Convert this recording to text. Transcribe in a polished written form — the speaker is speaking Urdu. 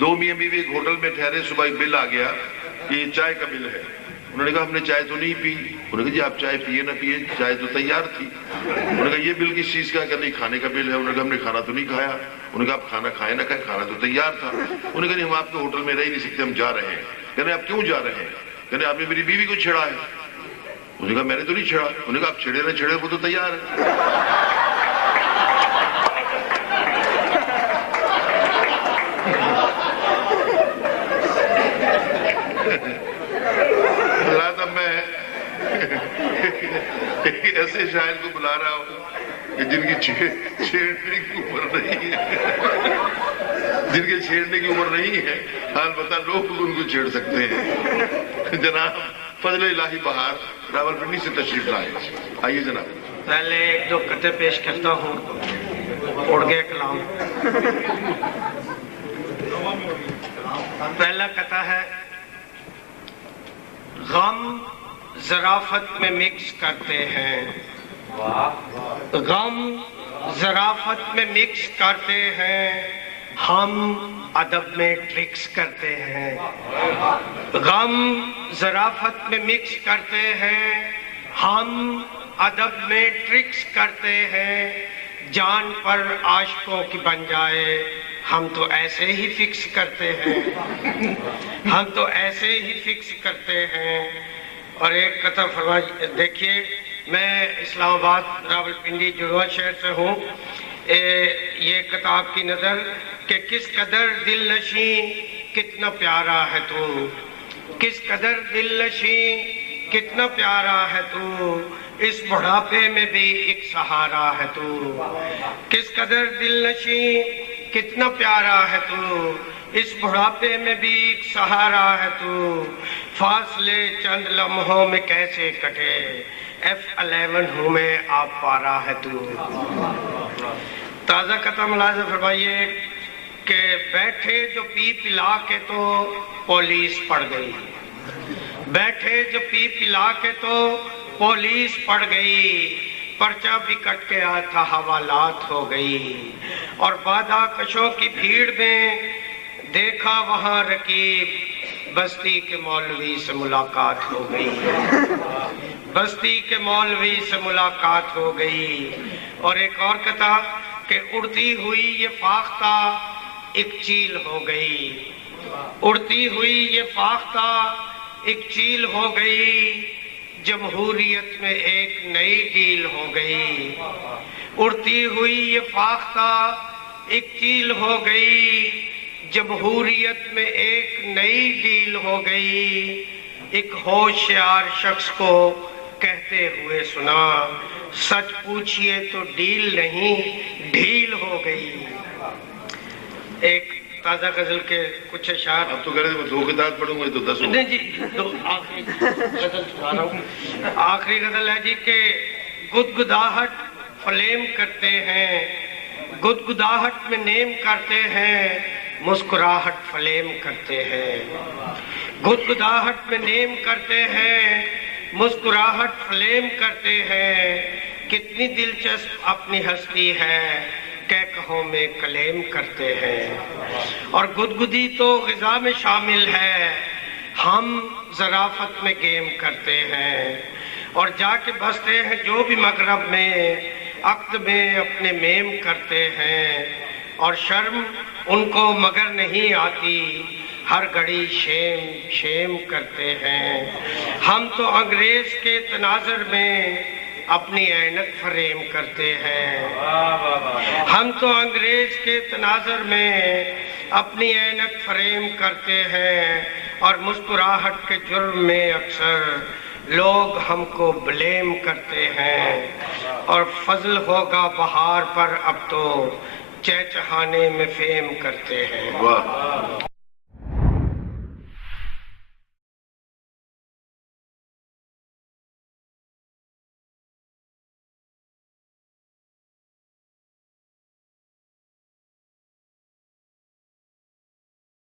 دو میاں بیوی ایک ہوٹل میں ٹھہرے، صبح ایک بل آ گیا کہ یہ چائے کا بل ہے. انہوں نے کہا ہم نے چائے تو نہیں پی. انہوں نے کہا جی آپ چائے پیے نہ پیے، چائے تو تیار تھی. انہوں نے کہا یہ بل کس چیز کا ہے؟ کہ نہیں کھانے کا بل ہے. انہوں نے کہا ہم نے کھانا تو نہیں کھایا. انہوں نے کہا آپ کھانا کھائے نہ کھائے، کھانا تو تیار تھا. انہوں نے کہا نہیں ہم آپ کے ہوٹل میں رہ ہی نہیں سکتے، ہم جا رہے ہیں. کہنے آپ کیوں جا رہے ہیں؟ کہنے آپ نے میری بیوی کو چھیڑا ہے. انہوں نے کہا میں نے تو نہیں چھیڑا. انہوں نے کہا آپ چھیڑے نہ چھیڑے وہ تو تیار ہے. میں ایسے شاعر کو بلا رہا ہوں کہ جن کی چھیڑنے کی عمر نہیں ہے، جن کے چھیڑنے کی عمر نہیں ہے، البتہ لوگ ان کو چھیڑ سکتے ہیں. جناب فضل الہی بہار راولپنڈی سے تشریف لائے. آئیے جناب. پہلے ایک دو قطعے پیش کرتا ہوں. اڑ گئے کلام. پہلا قطعہ ہے: غم ظرافت میں مکس کرتے ہیں، غم ظرافت میں مکس کرتے ہیں، ہم ادب میں ٹرکس کرتے ہیں. غم ظرافت میں مکس کرتے ہیں، ہم ادب میں ٹرکس کرتے ہیں. جان پر عاشقوں کی بن جائے ہم تو ایسے ہی فکس کرتے ہیں، ہم تو ایسے ہی فکس کرتے ہیں. اور ایک قطعہ فرمائیے. دیکھیے میں اسلام آباد راولپنڈی جڑواں شہر سے ہوں. یہ قطعہ آپ کی نظر کہ کس قدر دل نشیں کتنا پیارا ہے تو، کس قدر دل نشیں کتنا پیارا ہے تو، اس بڑھاپے میں بھی ایک سہارا ہے تو. کس قدر دل نشیں کتنا پیارا ہے تو، اس بڑھاپے میں بھی ایک سہارا ہے تو. فاصلے چند لمحوں میں کیسے کٹے، F11 ہوں میں آپ پارا ہے تو. تازہ قطعہ ملاحظہ فرمائیے کہ بیٹھے جو پی پلا کے تو پولیس پڑ گئی، بیٹھے جو پی پلا کے تو پولیس پڑ گئی. پرچہ بھی کٹ کے آیا تھا حوالات ہو گئی. اور بادہ کشوں کی بھیڑ میں دیکھا وہاں رقیب، بستی کے مولوی سے ملاقات ہو گئی، بستی کے مولوی سے ملاقات ہو گئی. اور ایک اور قطعہ کہ اڑتی ہوئی یہ فاختہ ایک چیل ہو گئی، اڑتی ہوئی یہ فاختہ ایک چیل ہو گئی. جمہوریت میں ایک نئی ڈیل ہو گئی، اڑتی ہوئی یہ فاختہ ایک چیل ہو گئی. جمہوریت میں ایک نئی ڈیل ہو گئی. ایک ہوشیار شخص کو کہتے ہوئے سنا، سچ پوچھئے تو ڈیل نہیں ڈھیل ہو گئی. ایک تازہ غزل کے کچھ اشعار. اب تو کہہ رہے تھے دو کتاب پڑھوں گے تو 10 ہو. نہیں جی دو آخری غزل سنا رہا ہوں. آخری غزل ہے جی کہ گدگداہٹ فلیم کرتے ہیں، گدگداہٹ میں نیم کرتے ہیں، مسکراہٹ فلیم کرتے ہیں. گدگداہٹ میں نیم کرتے ہیں، مسکراہٹ فلیم کرتے ہیں. کتنی دلچسپ اپنی ہستی ہے کہ کہوں میں کلیم کرتے ہیں. اور گدگدی تو غذا میں شامل ہے، ہم ظرافت میں گیم کرتے ہیں. اور جا کے بستے ہیں جو بھی مغرب میں، عقد میں اپنے میم کرتے ہیں. اور شرم ان کو مگر نہیں آتی، ہر گھڑی شیم شیم کرتے ہیں. ہم تو انگریز کے تناظر میں اپنی اینک فریم کرتے ہیں، ہم تو انگریز کے تناظر میں اپنی اینک فریم کرتے ہیں. اور مسکراہٹ کے جرم میں اکثر لوگ ہم کو بلیم کرتے ہیں. اور فضل ہوگا بہار پر اب تو چہچہانے میں فیم کرتے ہیں. واہ